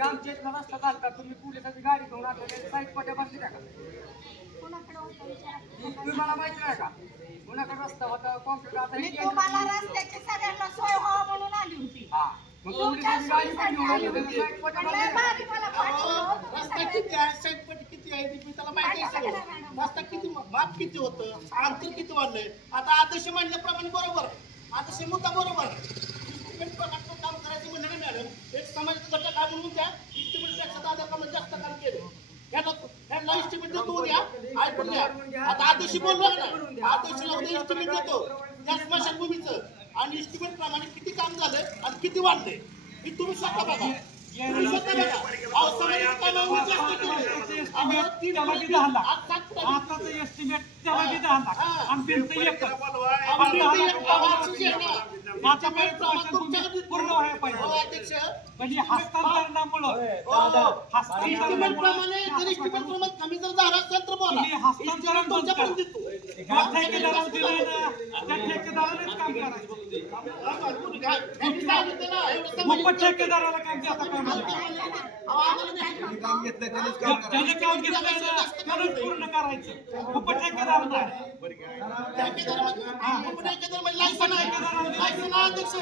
आमच्या इथला रस्ता चालतात तुम्ही पोलिसाची गाडी घेऊन आता साईड पट्या बसली का माहिती नाही का रस्ता होता आता मी तुम्हाला रस्त्याची सगळ्यांना सोय व्हावं म्हणून आली होती मग पोलिसाची गाडी पण घेऊन साईड पट्या रस्ता किती आहे साईडपट किती आहे मी त्याला माहिती आहे सगळं रस्ता किती माप किती होतं? अंतर किती वाढलंय? आता आदर्श म्हणल्याप्रमाणे बरोबर. आदर्श मुद्दा बरोबर. इस्टिमेट प्रकारचं काम करायचं म्हणलं ना मॅडम एक समाजाचा घटक आहे म्हणून त्या इस्टिमेटपेक्षा दादा कामात जास्त काम केलं. ह्याला इस्टिमेट देतो उद्या ऐकून घ्या. आता आदर्श बोललो ना आदर्शला उद्या इस्टिमेट देतो. त्या स्मशानभूमीचं. आणि इस्टिमेट प्रमाणे किती काम झालं आणि किती वाढलंय हे तुम्ही स्वतः बघा. एस्टिमेट त्याला बी दहा लाख हा. आणि भिंत एकच अहो, मी ते एक आवाजच आहे ना. आता इस्टिमेट प्रमाणे तुमच्याकडे पूर्ण व्हायला पाहिजे. अहो, अध्यक्ष म्हणजे हस्तांतरणामुळं. हो. कमी जर झाला असेल तर बोला. हस्तांतरण तुमच्यापर्यंत देतो ठेकेदाराला दिलंय ना त्या ठेकेदारानेच काम करायचं. हा, भरपूर काय. यांनी सांगितलं ना, एवढं समाज- मग ठेकेदाराला काम आम्हाला नाही. काम त्यानंच पूर्ण करायचं. ठेकेदार नाही. ठेकेदार हा, मग ठेकेदार म्हणजे लायसन आहे. लायसन आहे, अध्यक्ष.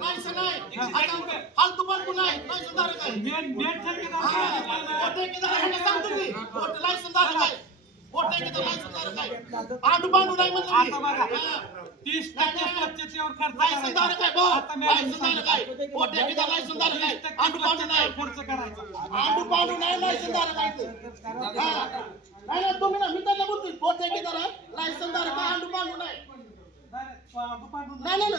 लायसन आहे. फालतू फालतू नाही, मेन आहे, सांगतो मी. आहे. पांडू पांडू नाही म्हणलं तीस टक्के स्वच्छतेवर खर्च लायसनधारक आहे, करायचा हो. आता मॅडम आहे. पांडू नाही. खर्च करायचा आंडू पांडू नाही लायसनधारक आहे नाही, तुम्ही ना मी त्यांना बोलतोय तो ठेकेदार आहे लायसनधारक आहे आंडू पांडू नाही नाही नाही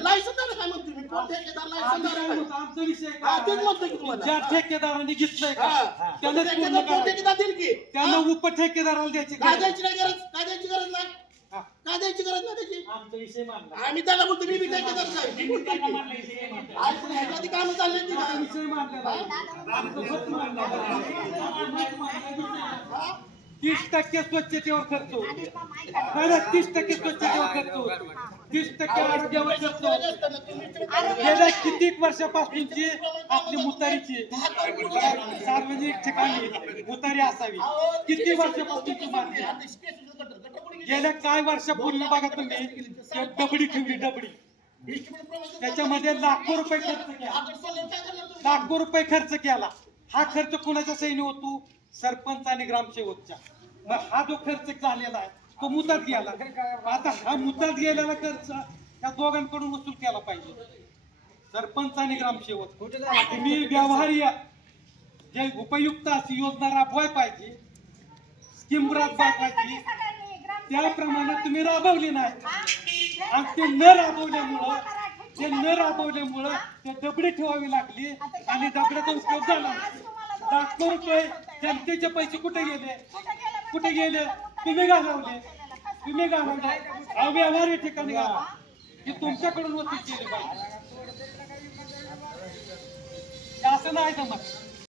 आहे म्हणतो मी तो ठेकेदार लायसनधारक आहे आमचा विषय हा, काय तेच म्हणतोय की तुम्हाला ज्या ठेकेदाराने घेतलंय का हा. पूर्ण ठेकेदार करायचं. ठेकेदार देईल की त्यानं हा? उपठेकेदाराला द्यायची काय गरज द्यायची नाही गरज काय द्यायची गरज नाही हा. काय द्यायची गरज नाही त्याची आमचा विषय मानला आम्ही त्याला बोलतो मी बी ठेकेदार आहे मी. आज पण ह्याच्या आधी कामं चालली ती आमचा का? विषय. आमचं आहे. तीस टक्के स्वच्छतेवर खर्च. होतो तीस टक्के स्वच्छतेवर खर्च. होतो तीस टक्के आरोग्यावर खर्च. होतो गेल्या कितीक वर्षापासूनची आपली मुतारीची सार्वजनिक ठिकाणी मुतारी असावी? किती वर्षापासूनची मागणी गेल्या काय वर्षापूर्वी बघा तुम्ही? डबडी ठेवली डबडी. त्याच्यामध्ये लाखो रुपये खर्च केला. लाखो रुपये खर्च केला. हा खर्च कुणाच्या सैनी होतो? सरपंच आणि ग्रामसेवकच्या. मग हा जो खर्च झालेला आहे तो मुदत गेला आता हा मुदत गेलेला खर्च त्या दोघांकडून वसूल केला पाहिजे. सरपंच आणि ग्रामसेवक. तुम्ही व्यवहार्य जे उपयुक्त अशी योजना राबवाय पाहिजे स्कीम राबवाय पाहिजे त्याप्रमाणे तुम्ही राबवली नाही. आणि ते न राबवल्यामुळं ते न राबवल्यामुळं ते दबडी ठेवावी लागली आणि दबड्याचा उपयोग झाला. लाखो रुपये जनतेचे पैसे कुठे गेले? कुठे गेलं? तुम्ही घालवले. तुम्ही घालवले. अव्यवहार्य ठिकाणी घाला की तुमच्याकडून वसूल केली पाहिजे. असं नाही जमत.